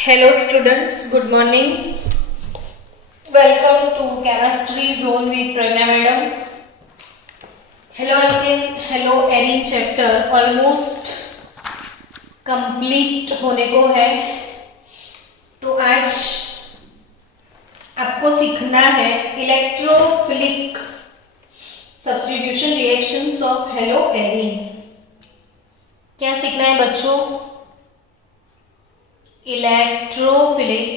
Hello students, good morning. Welcome to Chemistry Zone with Pragna Madam. Hello again, hello arene chapter almost complete होने को है। तो आज आपको सीखना है electrophilic substitution reactions of haloarene. क्या सीखना है बच्चों? Electrophilic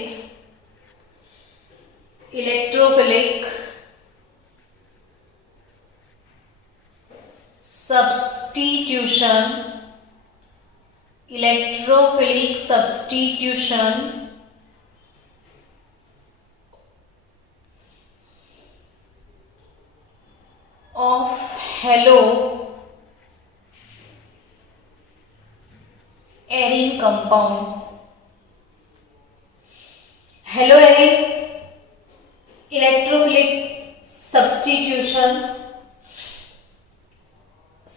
substitution of haloarene compound. Haloarene electrophilic substitution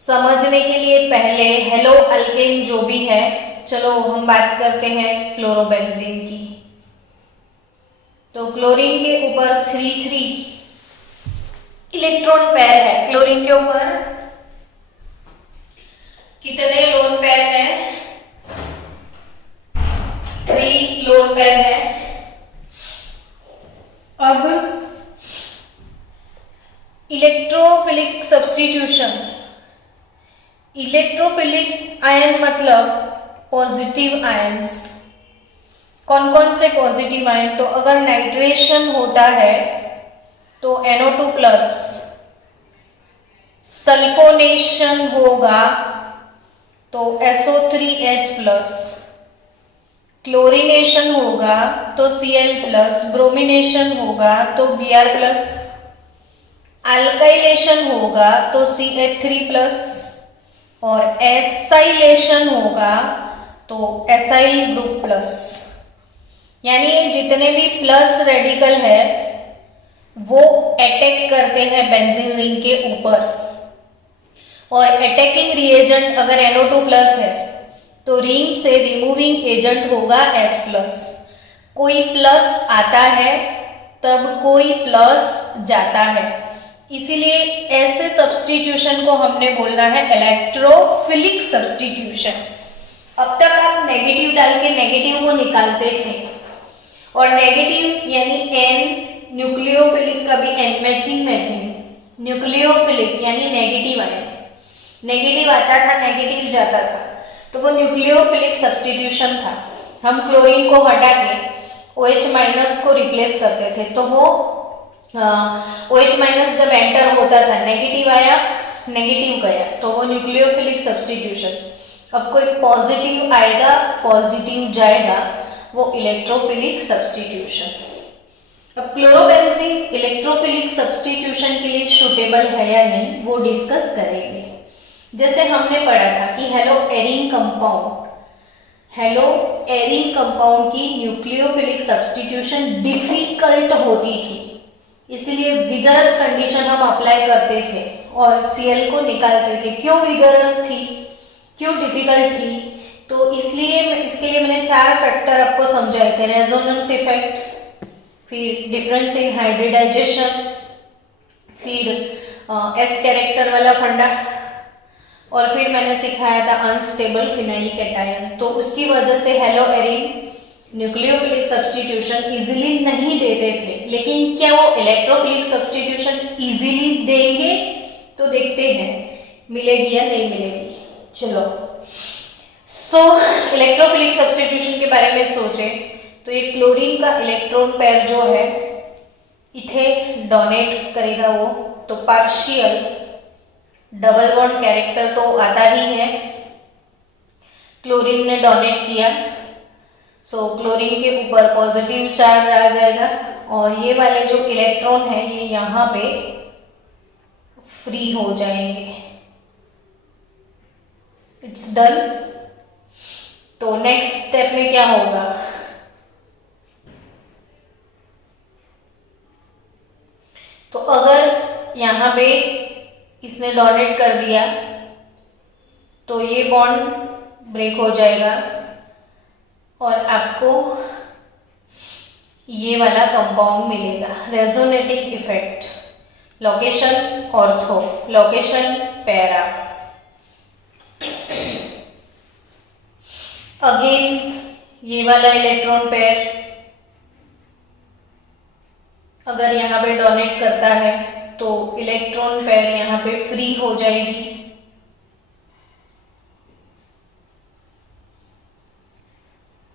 समझने के लिए पहले हेलो अल्केन जो भी है, चलो हम बात करते हैं क्लोरोबेंजीन की। तो क्लोरीन के ऊपर 3 इलेक्ट्रॉन पेयर है। क्लोरीन के ऊपर कितने लोन पेयर है? 3 लोन पेयर है। अब इलेक्ट्रोफिलिक सब्स्टिट्यूशन, इलेक्ट्रोफिलिक आयन मतलब पॉजिटिव आयंस। कौन कौन से पॉजिटिव आयन? तो अगर नाइट्रेशन होता है तो NO2 प्लस, सल्फोनेशन होगा तो SO3H प्लस, क्लोरीनेशन होगा तो Cl प्लस, ब्रोमिनेशन होगा तो Br प्लस, अल्काइलेशन होगा तो CH3 प्लस और एसाइलेशन होगा तो एसाइल ग्रुप प्लस। यानी जितने भी प्लस रेडिकल है वो अटैक करते हैं बेंजीन रिंग के ऊपर, और अटैकिंग रिएजेंट अगर NO2 प्लस है तो रिंग से रिमूविंग एजेंट होगा H+। कोई प्लस आता है तब कोई प्लस जाता है, इसीलिए ऐसे सब्स्टिट्यूशन को हमने बोलना है इलेक्ट्रोफिलिक सब्स्टिट्यूशन। अब तक आप नेगेटिव डाल के नेगेटिव को निकालते थे, और नेगेटिव यानी N, न्यूक्लियोफिलिक का भी N मैचिंग, न्यूक्लियोफिलिक यानी नेगेटिव आयन, नेगेटिव आता था नेगेटिव जाता था, तो वो न्यूक्लियोफिलिक सब्स्टिट्यूशन था। हम क्लोरीन को हटा के OH- को रिप्लेस करते थे, तो वो OH- जब एंटर होता था नेगेटिव आया नेगेटिव गया, तो वो न्यूक्लियोफिलिक सब्स्टिट्यूशन। अब कोई पॉजिटिव आएगा पॉजिटिव जाएगा, वो इलेक्ट्रोफिलिक सब्स्टिट्यूशन। अब क्लोरोबेंजीन इलेक्ट्रोफिलिक सब्स्टिट्यूशन के लिए सुटेबल है या नहीं वो डिस्कस करेंगे। जैसे हमने पढ़ा था कि हेलो एरिन कंपाउंड की न्यूक्लियोफिलिक सब्स्टिट्यूशन डिफिकल्ट होती थी, इसीलिए विगरस कंडीशन हम अप्लाई करते थे और Cl को निकालते थे। क्यों विगरस थी, क्यों डिफिकल्ट थी? तो इसलिए इसके लिए मैंने 4 फैक्टर आपको समझाए थे। रेजोनेंस इफेक्ट, फिर डिफरेंस इन हाइब्रिडाइजेशन, फिर S कैरेक्टर वाला फंडा, और फिर मैंने सिखाया था अनस्टेबल फिनाइल कैटायन। तो उसकी वजह से hello Erin nucleophilic substitution easily नहीं देते थे। लेकिन क्या वो इलेक्ट्रोफिलिक सब्स्टिट्यूशन इजीली देंगे? तो देखते हैं मिलेगी या नहीं मिलेगी। चलो, इलेक्ट्रोफिलिक सब्स्टिट्यूशन के बारे में सोचे तो ये क्लोरीन का इलेक्ट्रॉन पेयर जो है इथे डोनेट करेगा वो, तो पार्शियल डबल बॉन्ड कैरेक्टर तो आता ही है। क्लोरीन ने डोनेट किया, सो क्लोरीन के ऊपर पॉजिटिव चार्ज आ जाएगा, और ये वाले जो इलेक्ट्रॉन है ये यहाँ पे फ्री हो जाएंगे। It's done. तो नेक्स्ट स्टेप में क्या होगा? तो अगर यहाँ पे इसने डोनेट कर दिया तो ये बॉन्ड ब्रेक हो जाएगा और आपको ये वाला कंपाउंड मिलेगा। Resonating effect, location ortho, location para. Again ये वाला इलेक्ट्रॉन पेयर अगर यहाँ पे डोनेट करता है तो इलेक्ट्रॉन पेयर यहाँ पे फ्री हो जाएगी,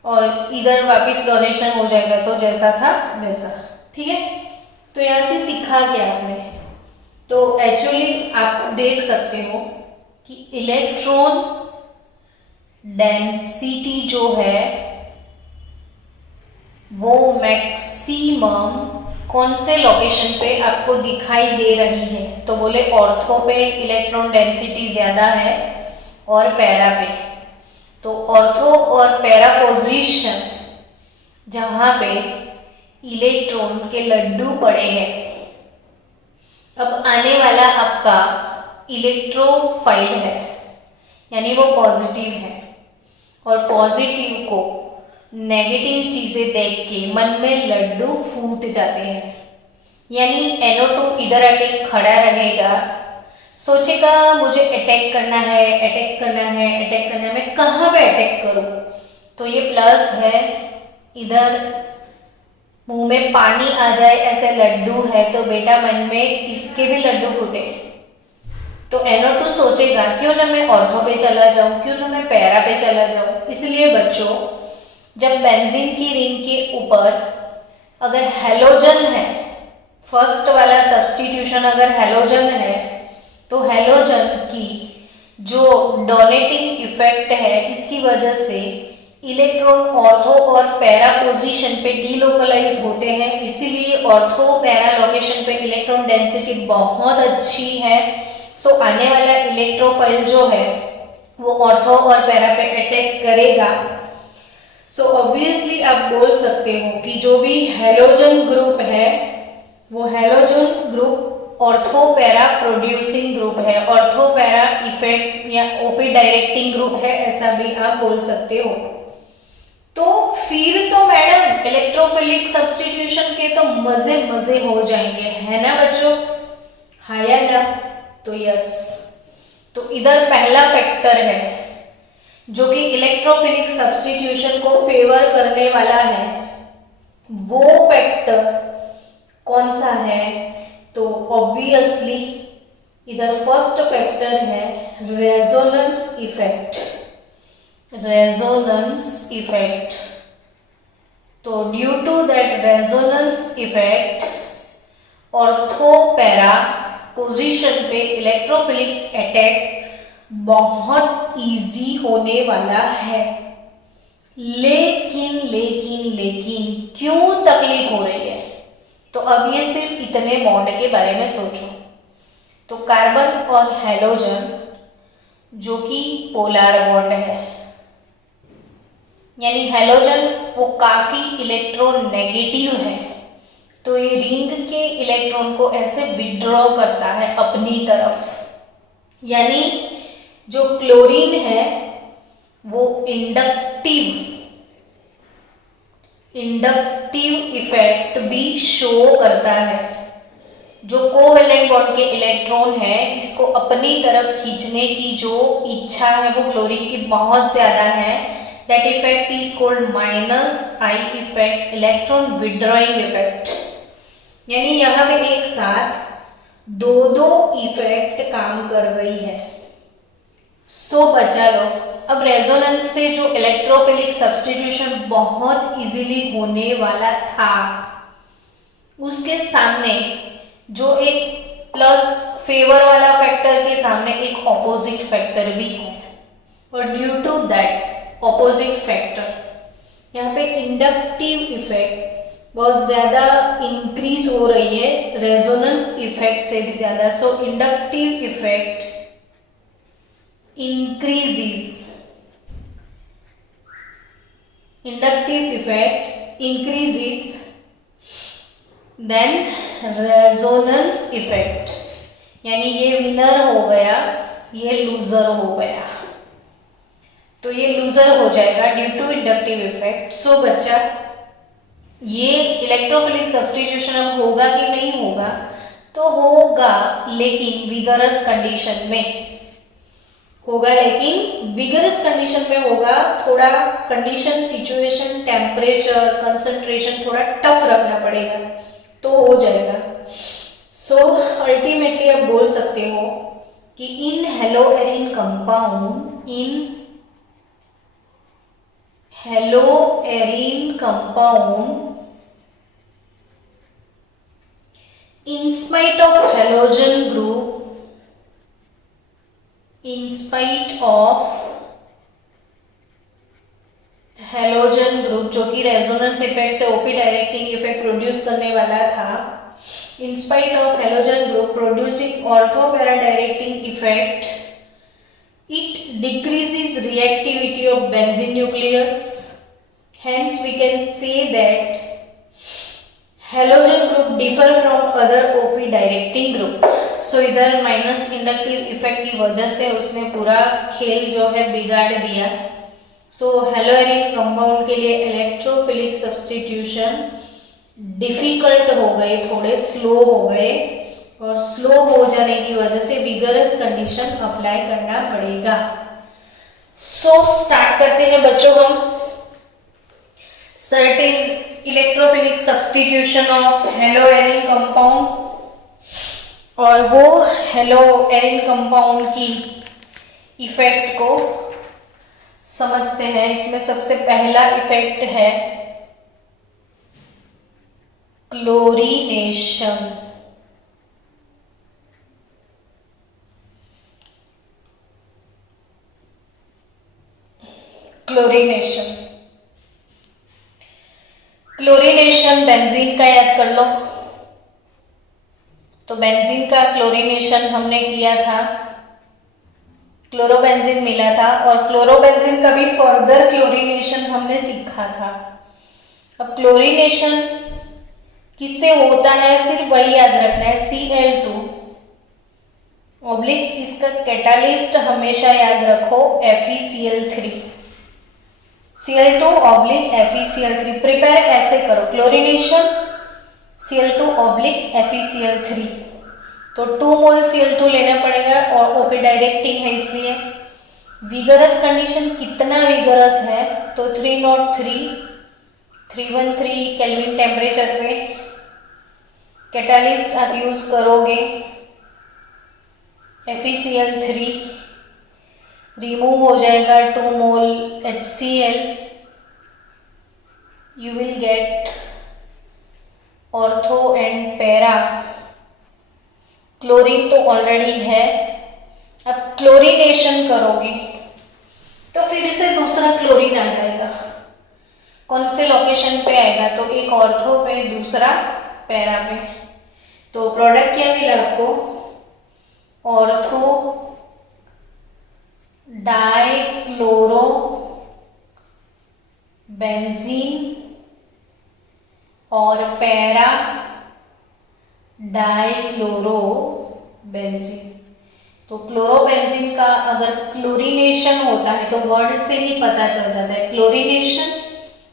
और इधर वापस डोनेशन हो जाएगा, तो जैसा था वैसा। ठीक है, तो यहां से सीखा क्या आपने? तो एक्चुअली आप देख सकते हो कि इलेक्ट्रॉन डेंसिटी जो है वो मैक्सिमम कौन से लोकेशन पे आपको दिखाई दे रही है? तो बोले ऑर्थो पे इलेक्ट्रॉन डेंसिटी ज्यादा है और पैरा पे। तो ऑर्थो और पैरा पोजीशन जहां पे इलेक्ट्रॉन के लड्डू पड़े हैं। अब आने वाला आपका इलेक्ट्रोफाइल है, यानी वो पॉजिटिव है, और पॉजिटिव को नेगेटिव चीजें देख के मन में लड्डू फूट जाते हैं। यानी NO2 इधर आके खड़ा रहेगा, सोचेगा मुझे अटैक करना है, अटैक करना है, अटैक करना है, मैं कहाँ पे अटैक करूं? तो ये प्लस है, इधर मुंह में पानी आ जाए ऐसे लड्डू है, तो बेटा मन में इसके भी लड्डू फूटे। तो NO2 सोचेगा क्यों ना मैं ऑर्थो पे चला जाऊं, क्यों ना मैं पैरा पे चला जाऊं। इसलिए बच्चों, जब बेंजीन की रिंग के ऊपर अगर हैलोजन है, फर्स्ट वाला सब्स्टिट्यूशन अगर हैलोजन है, तो हैलोजन की जो डोनेटिंग इफेक्ट है, इसकी वजह से इलेक्ट्रॉन ऑर्थो और पैरा पोजीशन पे डीलोकलाइज होते हैं। इसीलिए ऑर्थो पैरा लोकेशन पे इलेक्ट्रॉन डेंसिटी बहुत अच्छी है। सो आने वाला इलेक्ट्रोफाइल जो है वो ऑर्थो और पैरा पे अटैक करेगा। सो ऑब्वियसली आप बोल सकते हो कि जो भी हैलोजन ग्रुप है वो halogen group ortho para producing group है, ऑर्थो पैरा इफेक्ट या ओपी डायरेक्टिंग ग्रुप है, ऐसा भी आप बोल सकते हो। तो फिर तो मैडम इलेक्ट्रोफिलिक सब्स्टिट्यूशन के तो मजे मजे हो जाएंगे, है ना बच्चों? हाँ या ना? तो यस, तो इधर पहला फैक्टर है जो कि इलेक्ट्रोफिलिक सब्स्टिट्यूशन को फेवर करने वाला है। वो फैक्टर कौन सा है? तो ऑब्वियसली इधर फर्स्ट फैक्टर है रेजोनेंस इफेक्ट। रेजोनेंस इफेक्ट, तो due to that resonance effect ortho para position पे इलेक्ट्रोफिलिक अटैक बहुत इजी होने वाला है। लेकिन लेकिन लेकिन क्यों तकलीफ हो रही है? तो अब ये सिर्फ इतने बॉन्ड के बारे में सोचो। तो कार्बन और हैलोजन जो कि पोलर बॉन्ड है, यानी हैलोजन वो काफी इलेक्ट्रोनेगेटिव है, तो ये रिंग के इलेक्ट्रॉन को ऐसे विड्रॉ करता है अपनी तरफ। यानी जो क्लोरीन है वो इंडक्टिव इफेक्ट भी शो करता है। जो कोवेलेंट बॉन्ड के इलेक्ट्रॉन है, इसको अपनी तरफ खींचने की जो इच्छा है वो क्लोरीन की बहुत ज्यादा है। That effect is called -I effect, electron withdrawing effect. यानी यहां पे एक साथ दो इफेक्ट काम कर रही है। सो बच्चा लोग, अब रेजोनेंस से जो इलेक्ट्रोफिलिक सब्स्टिट्यूशन बहुत इजीली होने वाला था, उसके सामने जो एक प्लस फेवर वाला फैक्टर के सामने एक ऑपोजिट फैक्टर भी है, और due to that opposite factor यहाँ पे इंडक्टिव इफेक्ट बहुत ज्यादा इंक्रीज हो रही है रेजोनेंस इफेक्ट से भी ज्यादा। So inductive effect increases then resonance effect, यानी ये विनर हो गया, ये लूजर हो गया, तो ये लूजर हो जाएगा ड्यू टू इंडक्टिव इफेक्ट। सो बच्चा, ये इलेक्ट्रोफिलिक सब्स्टिट्यूशन अब होगा कि नहीं होगा, तो होगा लेकिन विगरस कंडीशन में होगा, लेकिन विगरस कंडीशन में होगा। थोड़ा कंडीशन, सिचुएशन, टेम्परेचर, कंसंट्रेशन थोड़ा टफ रखना पड़ेगा तो हो जाएगा। सो अल्टीमेटली आप बोल सकते हो कि in haloarene compound, in haloarene compound, in spite of halogen group, in spite of halogen group जो कि रेजोनेंस इफेक्ट से ओपी डायरेक्टिंग इफेक्ट प्रोड्यूस करने वाला था, in spite of halogen group producing ortho para directing effect, it decreases reactivity of benzene nucleus. Hence we can say that halogen group differ from other OP directing group. So इधर minus inductive effect की वजह से उसने पूरा खेल जो है बिगाड़ दिया। सो हेलोएरिन कंपाउंड के लिए इलेक्ट्रोफिलिक सब्स्टिट्यूशन डिफिकल्ट हो गए, थोड़े स्लो हो गए, और स्लो हो जाने की वजह से विगरस कंडीशन अप्लाई करना पड़ेगा। सो स्टार्ट करते हैं बच्चों हम certain electrophilic substitution of haloarene compound, और वो हेलोएरिन कंपाउंड की इफेक्ट को समझते हैं। इसमें सबसे पहला इफेक्ट है क्लोरीनेशन। क्लोरीनेशन क्लोरीनेशन बेंजीन का याद कर लो। तो बेंजीन का क्लोरीनेशन हमने किया था, क्लोरोबेंजीन मिला था, और क्लोरोबेंजीन का भी फर्दर क्लोरीनेशन हमने सीखा था। अब क्लोरीनेशन किससे होता है सिर्फ वही याद रखना है, Cl2 ऑब्लिक इसका कैटालिस्ट हमेशा याद रखो FeCl3, Cl2 oblique FeCl3। Prepare ऐसे करो, क्लोरीनेशन Cl2 ऑब्लिक FeCl3, तो 2 मोल Cl2 लेना पड़ेगा, और ओपी डायरेक्टिंग है इसलिए। विगरस कंडीशन कितना विगरस है, तो 313 केल्विन टेम्परेचर पे कैटालिस्ट आप यूज करोगे, FeCl3 रिमूव हो जाएगा 2 मोल HCl, you will get ortho and para. Chlorine तो ऑलरेडी है, अब क्लोरीनेशन करोगे तो फिर से दूसरा क्लोरीन आ जाएगा। कौन से लोकेशन पे आएगा, तो एक ऑर्थो पे, दूसरा पैरा पे। तो प्रोडक्ट क्या मिला आपको, ऑर्थो डाइक्लोरो बेंजीन और पैरा डाइक्लोरो बेंजीन। तो क्लोरोबेंजीन का अगर क्लोरीनेशन होता है तो वर्ड से ही पता चल जाता है, क्लोरीनेशन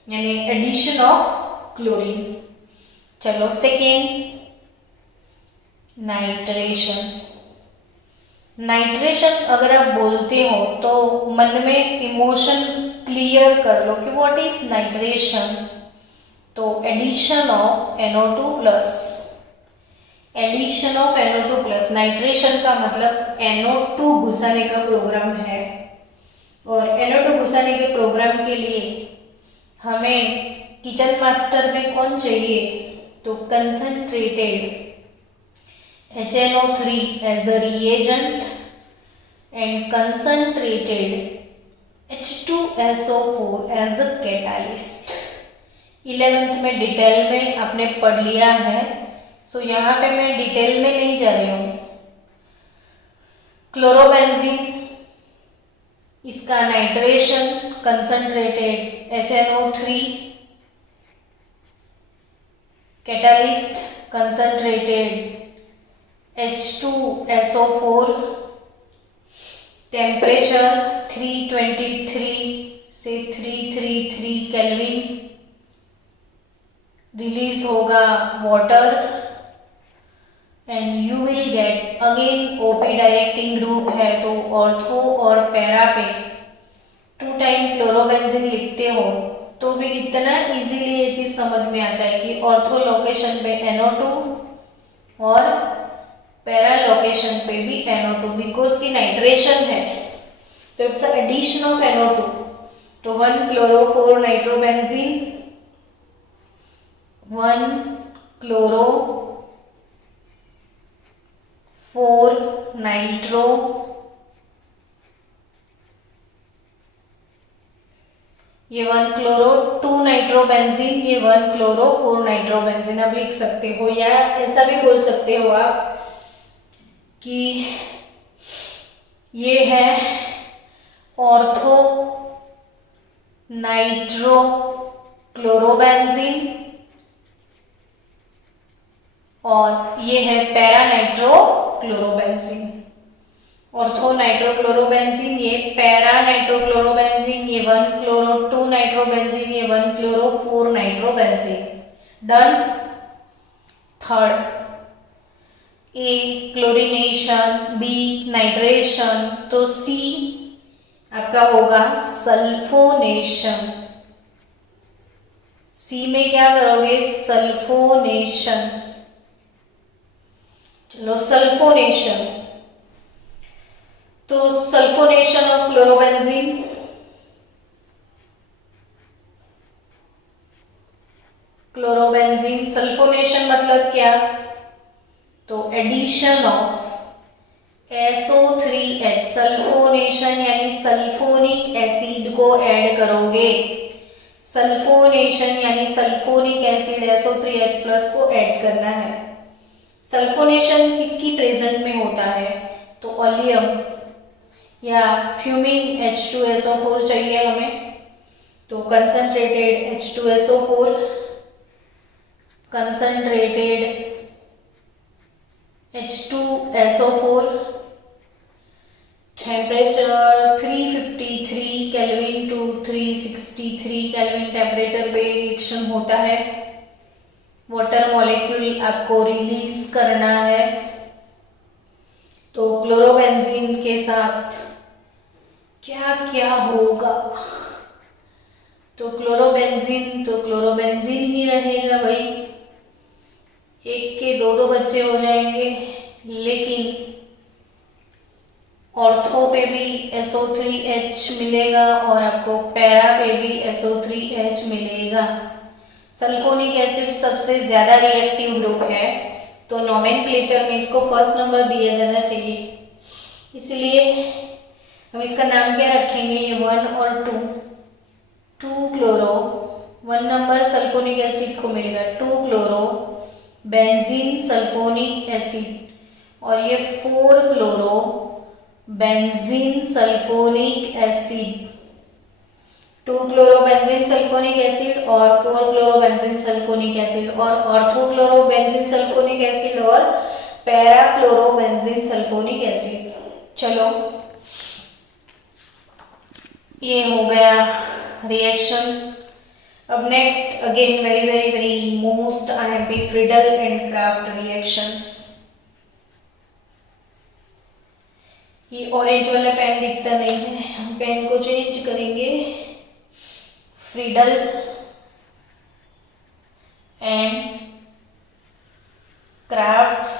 यानी एडिशन ऑफ क्लोरीन। चलो सेकेंड, नाइट्रेशन। नाइट्रेशन अगर आप बोलते हो तो मन में इमोशन क्लियर कर लो कि व्हाट इज नाइट्रेशन। तो addition of NO2 plus, addition of NO2 plus. Nitration का मतलब NO2 घुसाने का प्रोग्राम है, और NO2 घुसाने के प्रोग्राम के लिए हमें किचन मास्टर में कौन चाहिए, तो concentrated HNO3 as a reagent and concentrated H2SO4 as a catalyst। 11th में डिटेल में आपने पढ़ लिया है, सो यहाँ पे मैं डिटेल में नहीं जा रही हूँ। क्लोरोबेंजीन, इसका nitration concentrated HNO3, catalyst concentrated H2SO4, temperature 323 से 333 केल्विन, रिलीज होगा water and you will gate again OP directing group है तो ऑर्थो और पैरा पे 2 टाइम क्लोरोबेंजीन लिखते हो तो भी कितना इजीली ये चीज समझ में आता है कि ऑर्थो लोकेशन पे NO2 और पैरा लोकेशन पे भी NO2 बिकॉज की नाइट्रेशन है तो इट्स एडिशन ऑफ NO2 तो 1 क्लोरो 4 नाइट्रोबेंजीन 1 क्लोरो 4 नाइट्रो ये 1 क्लोरो 2 नाइट्रोबेंजीन ये 1 क्लोरो 4 नाइट्रोबेंजीन आप लिख सकते हो या ऐसा भी बोल सकते हो आप कि ये है ऑर्थो नाइट्रो क्लोरोबेंजीन और ये है para nitro chlorobenzene. Ortho nitro chlorobenzene ये पैरा नाइट्रो क्लोरोबेंजीन ये 1 क्लोरो 2 नाइट्रोबेंजीन ये 1 chloro 4 nitrobenzene. Done. Third A chlorination B nitration तो सी आपका होगा सल्फोनेशन। सी में क्या करोगे सल्फोनेशन। चलो सल्फोनेशन तो sulphonation of chlorobenzene chlorobenzene sulphonation मतलब क्या तो एडिशन ऑफ SO3H सल्फोनेशन यानी सल्फोनिक एसिड को ऐड करोगे। सल्फोनेशन यानी सल्फोनिक एसिड SO3H प्लस को ऐड करना है। सल्फोनेशन किसकी प्रेजेंट में होता है तो ऑलियम या फ्यूमिंग H2SO4 चाहिए हमें तो concentrated H2SO4 concentrated H2SO4 temperature 353 kelvin to 363 kelvin temperature पे रिएक्शन होता है। वाटर मॉलिक्यूल आपको रिलीज करना है तो क्लोरोबेंजीन के साथ क्या क्या होगा तो क्लोरोबेंजीन ही रहेगा भाई। एक के दो बच्चे हो जाएंगे लेकिन ऑर्थो पे भी SO3H मिलेगा और आपको पैरा पे भी SO3H मिलेगा। सल्फोनिक एसिड सबसे ज्यादा रिएक्टिव ग्रुप है तो नोमेनक्लेचर में इसको फर्स्ट नंबर दिया जाना चाहिए इसलिए हम इसका नाम क्या रखेंगे ये 1 और 2 क्लोरो 1 नंबर सल्फोनिक एसिड को मिलेगा 2 क्लोरो बेंजीन सल्फोनिक एसिड और ये 4 chloro benzene sulphonic acid 2 chlorobenzene sulphonic acid और 4 क्लोरोबेंजीन सल्फोनिक एसिड और ऑर्थो क्लोरोबेंजीन सल्फोनिक एसिड और पैरा क्लोरोबेंजीन सल्फोनिक एसिड। चलो ये हो गया रिएक्शन। अब next again very very very most IMP Friedel and craft reactions. ये ऑरेंज वाला पेन दिखता नहीं है हम पेन को चेंज करेंगे। Friedel and crafts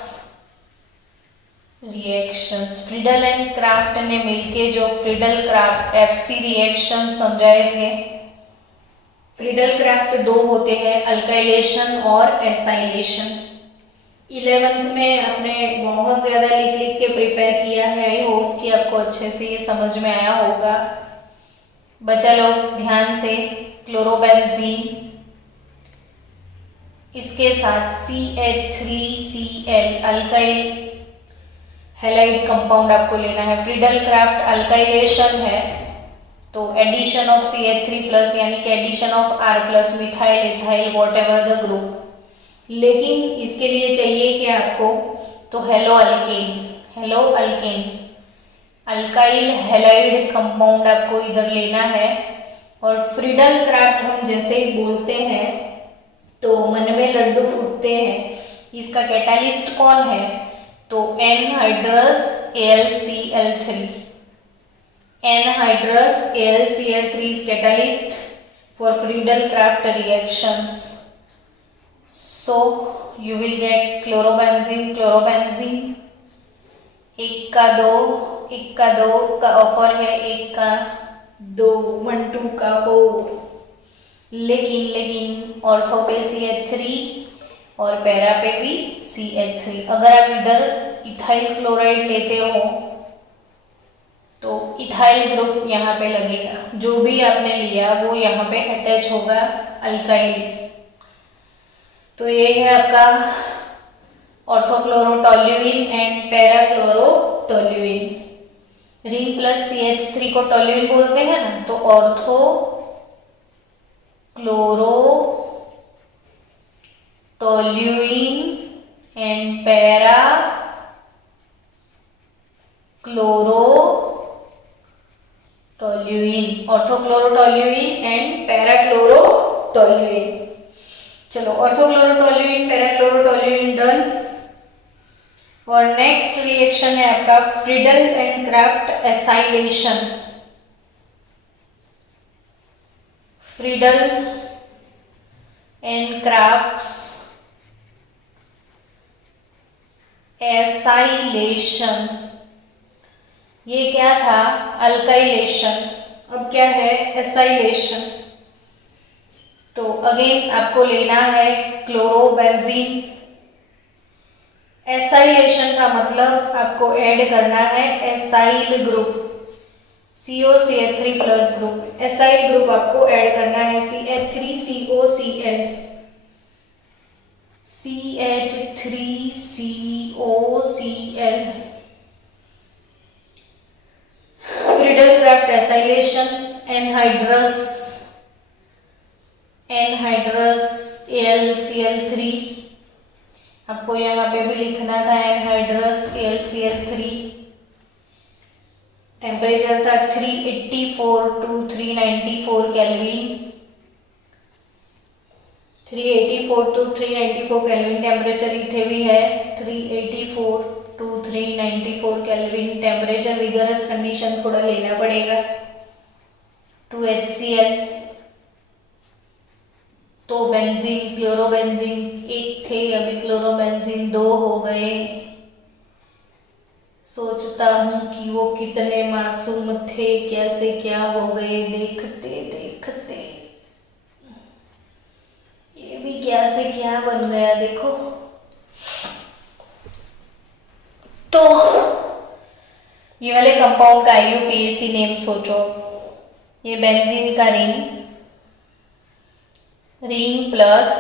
reactions. Friedel and craft ने मिलके जो फ्रीडल क्राफ्ट FC रिएक्शन समझाए थे। फ्रीडल क्राफ्ट 2 होते हैं अल्काइलेशन और एसाइलेशन। 11th में आपने बहुत ज्यादा लिख के प्रिपेयर किया है। आई होप कि आपको अच्छे से ये समझ में आया होगा। बच्चा लोग ध्यान से क्लोरोबेंजीन इसके साथ CH3Cl अल्काइल हैलाइड कंपाउंड आपको लेना है। फ्रीडल क्राफ्ट अल्काइलेशन है तो एडिशन ऑफ CH3 प्लस यानी कि addition of R plus methyl ethyl whatever the group. लेकिन इसके लिए चाहिए कि आपको तो haloalkane alkyl halide compound आपको इधर लेना है। और फ्रीडल क्राफ्ट हम जैसे ही बोलते हैं तो मन में लड्डू फूटते हैं, इसका कैटालिस्ट कौन है? तो anhydrous AlCl3. Anhydrous AlCl3 is catalyst for Friedel-Crafts reactions. So you will get chlorobenzene. एक का दो का ऑफर है, एक का 2, 1 2 का 4. लेकिन ऑर्थो पे CH3 और पैरा पे भी CH3. अगर आप इधर इथाइल क्लोराइड लेते हो तो इथाइल ग्रुप यहाँ पे लगेगा, जो भी आपने लिया वो यहाँ पे अटैच होगा अल्काइल. तो ये है आपका ऑर्थोक्लोरोटोल्यूइन एंड पैराक्लोरोटोल्यूइन. रिंग प्लस CH3 को टोल्यूइन बोलते हैं ना, तो ऑर्थो क्लोरोटोल्यूइन एंड पैरा क्लोरोटोल्यूइन, ऑर्थोक्लोरोटोल्यूइन एंड पैराक्लोरोटोल्यूइन. चलो, ऑर्थोक्लोरोटोल्यूइन पैराक्लोरोटोल्यूइन डन. और नेक्स्ट रिएक्शन है आपका Friedel and Crafts acylation. Friedel and crafts acylation. ये क्या था? अल्काइलेशन. अब क्या है? एसाइलेशन. तो अगेन आपको लेना है क्लोरोबेंजीन. एसाइलेशन का मतलब आपको ऐड करना है acyl group, COCH3 plus group. Acyl group आपको ऐड करना है CH3COCl. CH3COCl. Friedel-Crafts acylation. Anhydrous AlCl3. आपको यहाँ पे भी लिखना था एनहाइड्रस AlCl3. टेम्परेचर था 384 to 394 kelvin. 384 to 394 kelvin temperature इथे भी है. 384 to 394 kelvin temperature. Vigorous condition थोड़ा लेना पड़ेगा. 2HCl. तो बेंजीन, क्लोरोबेंजीन एक थे, अभी क्लोरोबेंजीन 2 हो गए. सोचता हूं कि वो कितने मासूम थे, कैसे क्या हो गए देखते देखते. ये भी क्या से क्या बन गया देखो. तो ये वाले कंपाउंड का IUPAC नेम सोचो. ये बेंजीन का रिंग प्लस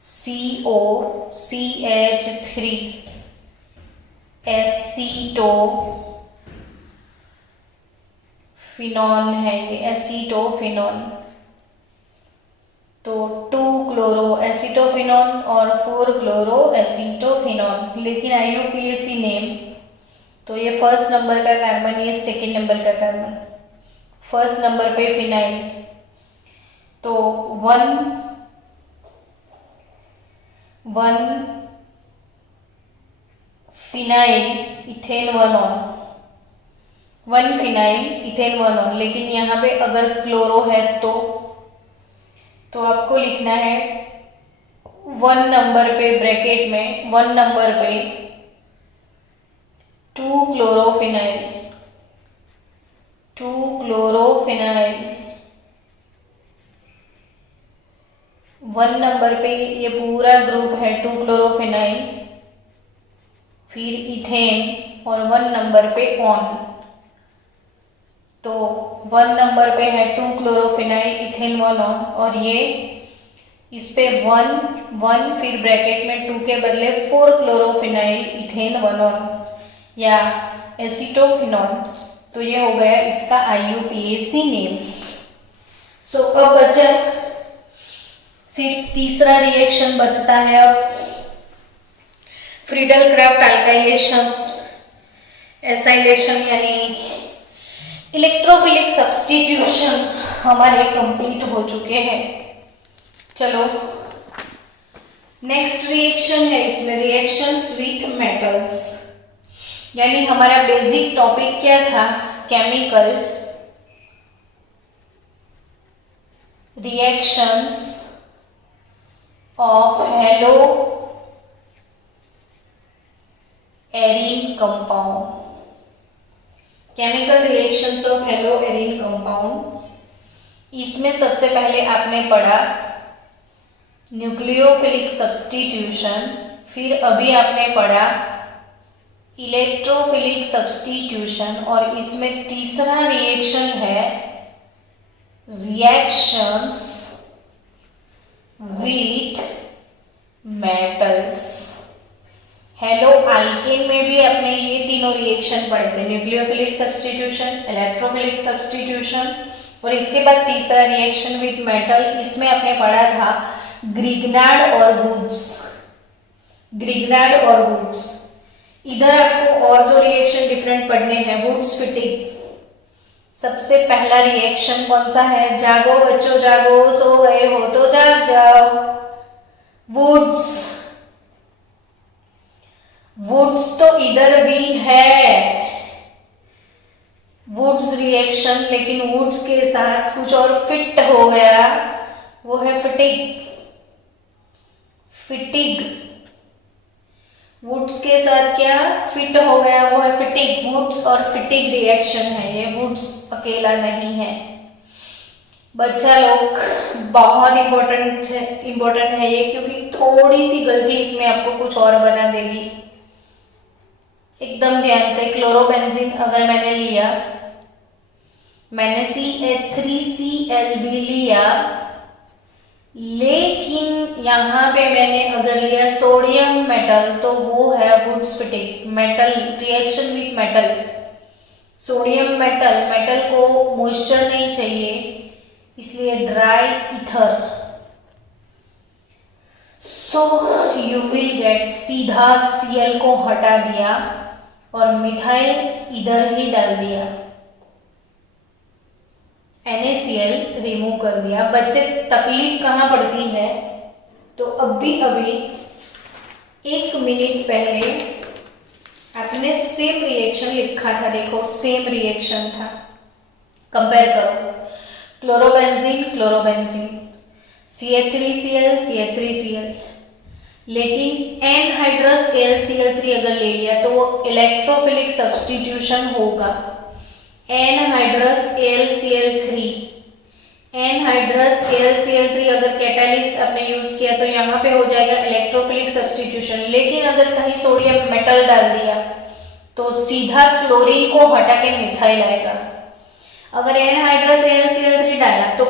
COCH3 एसीटोफिनॉन है. ये एसीटोफिनॉन. तो 2 क्लोरो एसीटोफिनॉन और 4 क्लोरो एसीटोफिनॉन. लेकिन IUPAC नेम, तो ये फर्स्ट नंबर का कार्बन, ये सेकेंड नंबर का कार्बन. फर्स्ट नंबर पे फिनाइल. तो 1 phenyl ethane 1 on. 1 phenyl ethane 1 on. लेकिन यहाँ पे अगर क्लोरो है तो आपको लिखना है 1 नंबर पे ब्रैकेट में 1 नंबर पे 2 क्लोरोफिनाइल. 2 क्लोरोफिनाइल 1 नंबर पे ये पूरा ग्रुप है 2 क्लोरोफिनाइल. फिर इथेन और 1 नंबर पे ऑन. तो 1 नंबर पे है 2 क्लोरोफिनाइल इथेन 1 ऑन. और ये इस पे 1 फिर ब्रैकेट में 2 के बदले 4 क्लोरोफिनाइल इथेन 1 ऑन या एसीटोफिनॉन. तो ये हो गया इसका IUPAC नेम. सो अब बचा सिर्फ तीसरा रिएक्शन बचता है. अब फ्रीडल-क्राफ्ट अल्काइलेशन एसाइलेशन यानी इलेक्ट्रोफिलिक सब्स्टिट्यूशन हमारे कंप्लीट हो चुके हैं. चलो नेक्स्ट रिएक्शन है इसमें, रिएक्शंस विथ मेटल्स। यानी हमारा बेसिक टॉपिक क्या था, chemical reactions of hello arene compound. Chemical reactions of hello arene compound. इसमें सबसे पहले आपने पढ़ा न्यूक्लियोफिलिक सब्स्टिट्यूशन, फिर अभी आपने पढ़ा इलेक्ट्रोफिलिक सब्स्टिट्यूशन, और इसमें तीसरा रिएक्शन है reactions with metals. Hello alkane में भी अपने ये तीनों रिएक्शन पढ़े थे, न्यूक्लियोफिलिक सब्स्टिट्यूशन, इलेक्ट्रोफिलिक सब्स्टिट्यूशन, और इसके बाद तीसरा रिएक्शन विथ मेटल। इसमें आपने पढ़ा था ग्रिग्नार्ड और वुड्स, ग्रिग्नार्ड और वुड्स। इधर आपको और दो रिएक्शन डिफरेंट पढ़ने हैं, वुड्स फिटिंग। सबसे पहला रिएक्शन कौन सा है, जागो बच्चों जागो, सो गए हो तो जाग जाओ, वुड्स। वुड्स तो इधर भी है वुड्स रिएक्शन, लेकिन वुड्स के साथ कुछ और फिट हो गया, वो है फिटिग। फिटिग वुड्स के साथ क्या फिट हो गया, वो है फिटिग। वुड्स और फिटिग रिएक्शन है ये, वुड्स अकेला नहीं है। बच्चा लोग बहुत इंपॉर्टेंट है ये, क्योंकि थोड़ी सी गलती इसमें आपको कुछ और बना देगी। एकदम ध्यान से, क्लोरोबेंजीन अगर मैंने लिया, मैंने CH3Cl भी लिया, लेकिन यहां पे मैंने अगर लिया सोडियम मेटल, तो वो है Wurtz Fittig. Metal reaction with metal, sodium metal, metal को मॉइस्चर नहीं चाहिए, इसलिए dry ether, so you will get, सीधा Cl को हटा दिया और मिथाइल इधर ही डाल दिया, NaCl रिमूव कर दिया। बच्चे तकलीफ कहाँ पड़ती है, तो अभी 1 मिनट पहले आपने सेम रिएक्शन लिखा था, देखो सेम रिएक्शन था, कंपेयर करो, क्लोरोबेंजीन क्लोरोबेंजीन, CH3Cl CH3Cl, लेकिन एनहाइड्रस AlCl3 अगर ले लिया तो वो इलेक्ट्रोफिलिक सब्स्टिट्यूशन होगा। एनहाइड्रस AlCl3, एनहाइड्रस AlCl3 अगर कैटालिस्ट आपने यूज किया तो यहाँ पे हो जाएगा इलेक्ट्रोफिलिक सब्स्टिट्यूशन। लेकिन अगर कहीं सोडियम मेटल डाल दिया तो सीधा क्लोरीन को हटा के मिथाइल आएगा। अगर एनहाइड्रस AlCl3 डाला तो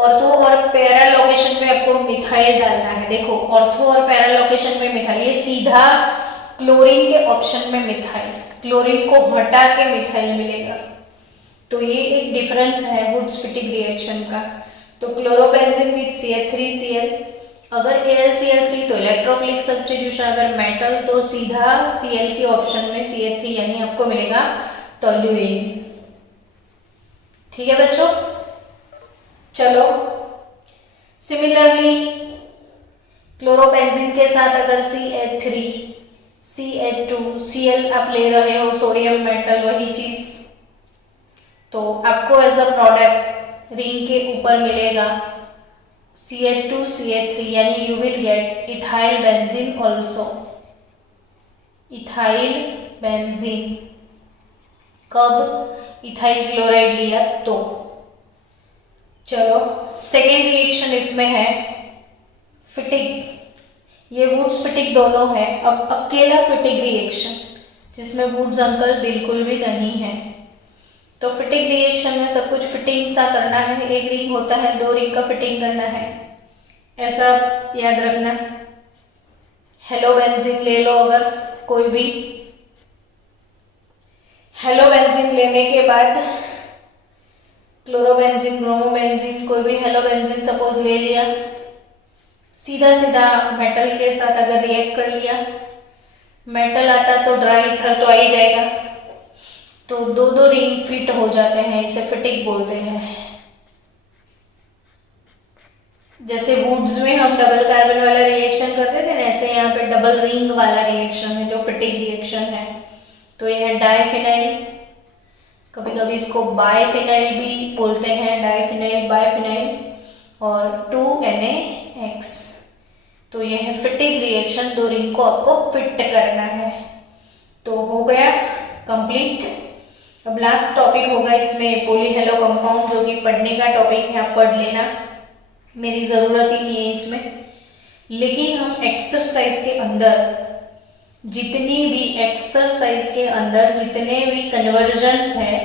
ऑर्थो और पैरा लोकेशन पे आपको मिथाइल डालना है। देखो ऑर्थो और पैरा लोकेशन पे मिथाइल, ये सीधा क्लोरीन के ऑप्शन में मिथाइल, क्लोरीन को हटा के मिथाइल मिलेगा। तो ये एक डिफरेंस है वुड्स फिटिग रिएक्शन का। तो क्लोरोबेंजीन विद CH3Cl, अगर AlCl3 तो इलेक्ट्रोफिलिक सब्स्टिट्यूशन, अगर मेटल तो सीधा Cl के ऑप्शन में CH3, यानी आपको मिलेगा टोल्यूएन। ठीक है बच्चों, चलो सिमिलरली क्लोरोबेंजीन के साथ अगर CH3 CH2 Cl आप ले रहे हो, सोडियम मेटल वही चीज, तो आपको एज अ प्रोडक्ट रिंग के ऊपर मिलेगा CH2 CH3, यानी you will gate ethyl benzene also, ethyl benzene. कब इथाइल क्लोराइड लिया तो। चलो सेकेंड रिएक्शन इसमें है फिटिग, ये वुड्स फिटिग दोनों है। अब अकेला फिटिग रिएक्शन जिसमें वुड्स अंकल बिल्कुल भी नहीं है। तो फिटिंग रिएक्शन में सब कुछ फिटिंग सा करना है, एक रिंग होता है, 2 रिंग का फिटिंग करना है, ऐसा याद रखना। हेलोबेंजीन ले लो, अगर कोई भी हेलोबेंजीन लेने के बाद क्लोरोबेंजीन, ब्रोमोबेंजीन, कोई भी हेलोबेंजीन सपोज ले लिया, सीधा सीधा मेटल के साथ अगर रिएक्ट कर लिया, मेटल आता तो ड्राई ईथर तो आ ही जाएगा, तो 2 रिंग फिट हो जाते हैं, इसे फिटिंग बोलते हैं। जैसे वुड्स में हम डबल कार्बन वाला रिएक्शन करते थे ना, ऐसे यहाँ पे डबल रिंग वाला रिएक्शन है जो फिटिंग रिएक्शन है। तो ये है डाइफिनाइल, कभी कभी इसको बाइफिनाइल भी बोलते हैं, डाइफिनाइल बाइफिनाइल, और 2Na-X। तो ये है फिटिंग रिएक्शन, दो रिंग को आपको फिट करना है। तो हो गया कंप्लीट। अब लास्ट टॉपिक होगा इसमें पॉलीहेलो कंपाउंड, जो कि पढ़ने का टॉपिक है, आप पढ़ लेना, मेरी ज़रूरत ही नहीं है इसमें। लेकिन हम एक्सरसाइज के अंदर जितने भी कन्वर्जन्स हैं,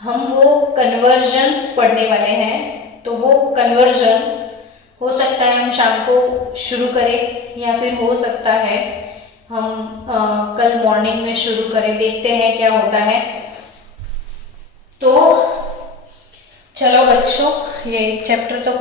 हम वो कन्वर्जन्स पढ़ने वाले हैं। तो वो कन्वर्जन हो सकता है हम शाम को शुरू करें, या फिर हो सकता है हम कल मॉर्निंग में शुरू करें, देखते हैं क्या होता है। तो चलो बच्चों, ये चैप्टर तो